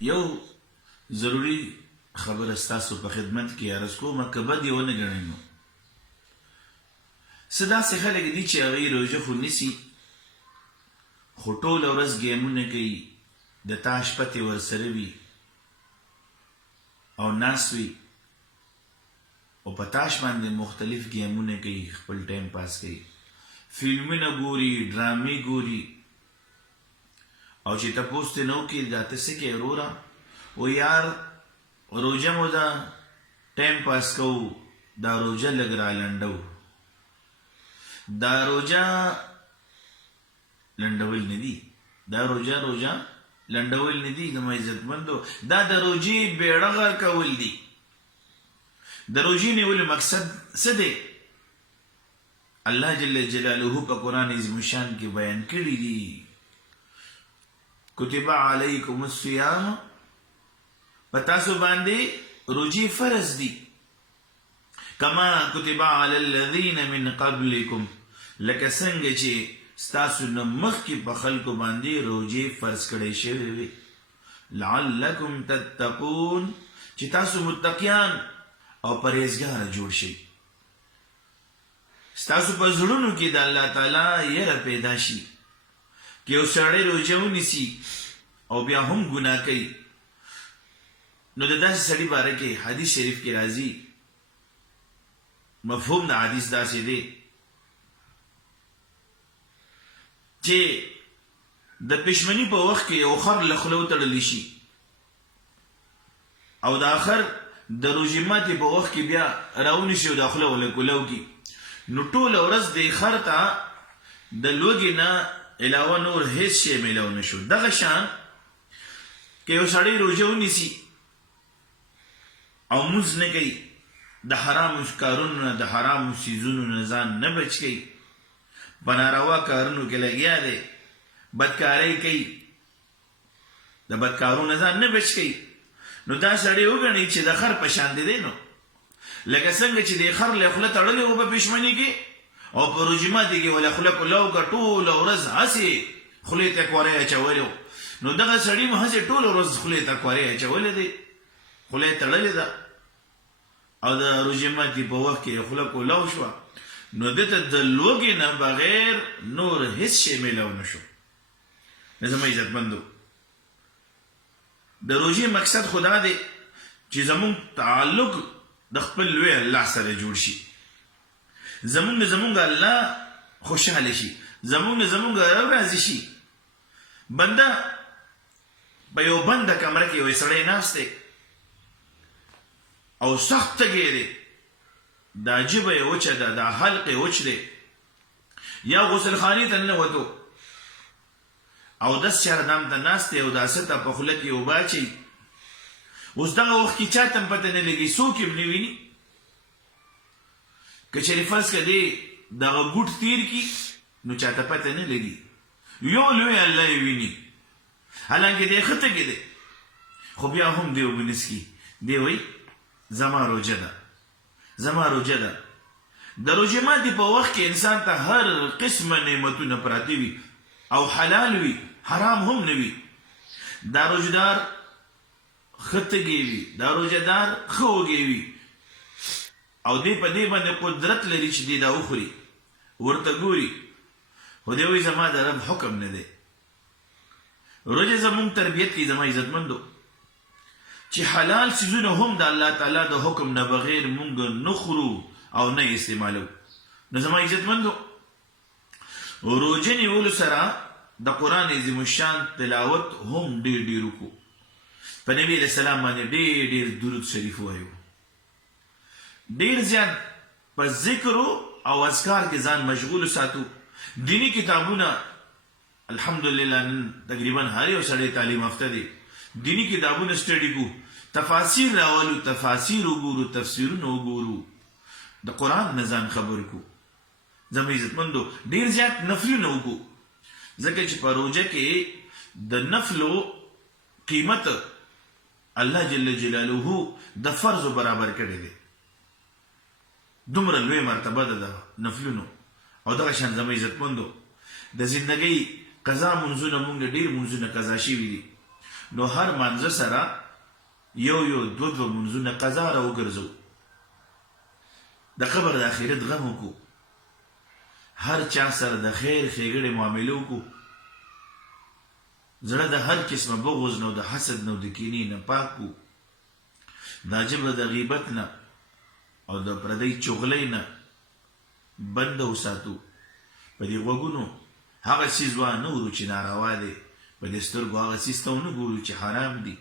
یو ضروری خبر ستاسو په خدمت کې عرض کوم که بد یې ونه ګڼئ نو څه داسې خلک دي چې هغوی روژه خو نیسي خو ټوله ورځ ګیمونه کوي د تاش پتې ورسره وي او ناست وي او په تاش باندې مختلف ګیمونه کوي خپل ټایم پاس کوي فلمونه ګوري ډرامې ګوري او چې تپوس ترې نه وکړي دا ته څه کوې وروره و یار روژه مو ده ټایم پاس کوو دا روژه لږ را لنډو دا روژه لنډول نه دي دا روژه لنډول نه دي زما عزتمندو دا د روژې بیړه غر کول دي د روژې نیولو مقصد څه دی الله جل جلاله په قرآن عظیم الشان کې بیان کړي دي کتب علیکم الصیام په تاسو باندې روژې فرض دي کما کتب علی الذین من قبلکم لکه څنګه چې ستاسو نه مخکې په خلکو باندې روژې فرض کړی شوې وي لعلکم تتقون چې تاسو متقیان او پرهیزګاره جوړ شئ ستاسو په زړونو کې د الله تعالی یره پیدا شي که یو سړی روژه ونیسي او بیا هم ګناه کوي نو د داسې سړي باره کې حدیث شریف کې راځي مفهوم د حدیث داسې دی چې د پښمنۍ په وخت کې یو خر له خوله وتړلی شي او د آخر د روژې ماتې په وخت کې بیا راونیسي او د خوله ولې کولو کي نو ټوله ورځ د خر ته د لوږې نه علاوه نور هیڅ شی میلاو نه شو دغه شان که یو سړی روژه ونیسي او مونځ نه کوي د حرامو کارونو نه د حرامو څیزونو نه ځان نه بچ کوي په ناروا کارونو کې لګیا دی بدکارۍ کوي د بدکارو نه ځان نه بچ کوي نو دا سړی وګڼئ چې د خر په شان دی نو لکه څنګه چې د خر له خوله تړلی و په پښمنۍ کې او په روژې ماتې کې وله خوله کولو که ټوله ورځ هسې خولې ته کوری اچولی و نو دغه سړي مو هسې ټوله ورځ خولې ته کوری اچولی دی خوله یې تړلې ده او د روژې ماتې په وخت کې خوله کولاو شوه نو ده ته د لوږې نه بغیر نور هیڅ شی میلاو نه شو زما عزتمندو د روژې مقصد خو دا دی چې زمونږ تعلق د خپل لوی الله سره جوړ شي زمونږ الله خوشحاله شي زمونږ رب راضي شي بنده په یو بنده کمره کې یو سړی ناست دی او سخت تږی دی دا جبه یې وچه ده دا حلق یې وچ دی یا غسل خانې ته ننوتو او دس چاردام ته ناست دی او داسې ته په خوله کې اوبه اچوي اوس دغه وخت کې چاته هم پته نه لګي څوک یې نه ویني که چېرې فرض که دی دغه ګوټ تیر کي نو چاته پته نه لګي یو لوی الله یې ویني حالانکې دی ښه تږی دی خو بیا هم دی اوبه نه څښي دی وایي زما روژه ده د روژې ماتې په وخت کې انسان ته هر قسمه نعمتونه پراته وي او حلال وي حرام هم نه وي دا روژهدار ښه تږی وي دا روژهدار ښه وږی وي او دی په دې باندې قدرت لري چې دی دا وخوري ورته ګوري خو دی وایي زما د رب حکم نه دی روژه زمونږ تربیت کې زما عزتمندو چې حلال څیزونه هم د الله تعالی د حکم نه بغیر مونږ نه خورو او نه استعمالو نو زما عزتمندو روژه نیولو سره د قرآن عظیم الشان تلاوت هم ډېر وکړو په نبي علیه السلام باندې ډېر درود شریف ووایو ډېر زیات په ذکرو او اذکار کې ځان مشغول ساتو دینی کتابونه الحمدلله نن تقریبا هر یو سړی تعلیم یافته دی دینی کتابونه سټډي کو تفاسیر راولو تفاسیر وګورو تفسیرونه وګورو د قرآن نه ځان خبر کو زما عزتمندو ډېر زیات نفلونه وکړو ځکه چې په روژه کې د نفلو قیمت الله جل جلاله د فرض برابر کړی دی دومره لوی مرتبه ده د نفلونو او دغه شان زما عزتمندو د زندګۍ قضا منځونه مونږ ډېر منځونه قضا شوي دي نو هر منځه سره یو دوه منځونه قضا را وګرځو، د قبر د آخرت غم وکړو، هر چا سره د خیر ښېګړې معاملې وکړو، زړه د هر قسمه بغض نه او د حسد نه او د کینې نه پاک کړو، دا ژبه د غیبت نه او د پردۍ چغلۍ نه بنده وساتو، په دې غوږونو هغه څیز وانه اورو چې ناروا دی، په دې سترګو هغه څیز ته ونه ګورو چې حرام دي،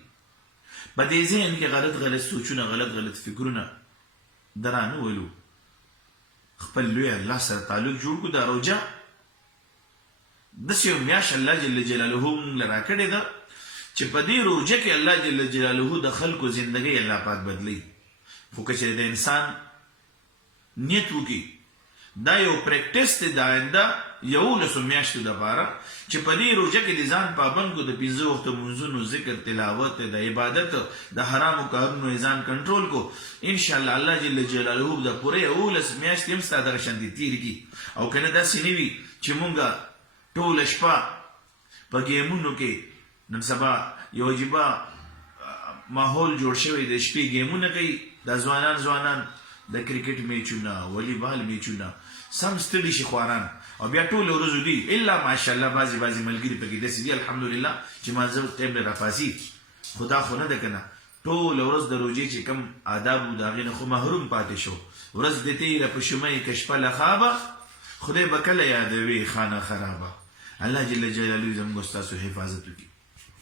په دې ذهن کې غلط سوچونه غلط فکرونه درانه ولو، خپل لوی الله سره تعلق جوړ کړو. دا روژه داسې یو میاشت الله جل جلاله موږ له راکړې ده چې په دې روژه کې الله جل جلاله د خلکو زندګۍ الله پاک بدلوي. خو که چېرې د انسان نیت وکړي دا یو پریکټس دی د آینده 11 میاشتو دپاره چې په دې روژه کې د ځان پابند کړو، د 15 وخته لمونځونو ذکر تلاوت د عبادت د حرامو کارونو ځان کنټرول کو، انشاءالله الله جل جلاله د پوره 11 میاشتې هم ستا دغه شانتې تېرې کړي. او که نه داسې نه وي چې مونږ ټوله شپه په ګیمونو کې، نن سبا یو عجیبه ماحول جوړ شوی د شپې ګیمونه کوي، دا ځوانان د کرکټ میچونه والیبال میچونه سم ستړي شي خواران، او بیا ټول ورځ دي الا ماشاءالله بعضې ملګري پکې داسې دي الحمدلله چې مازه ټایم نه راپاسي، خدا خو نه ده که نه ټول ورځ د روژې چې کم آداب و د هغې نه خو محروم پاتې شو. ورځ د تیره په شمۍ که شپه له خوابه خدای به کله یادوي خانه خرابه. الله جل جلاله زموږ ستاسو حفاظت وکړي.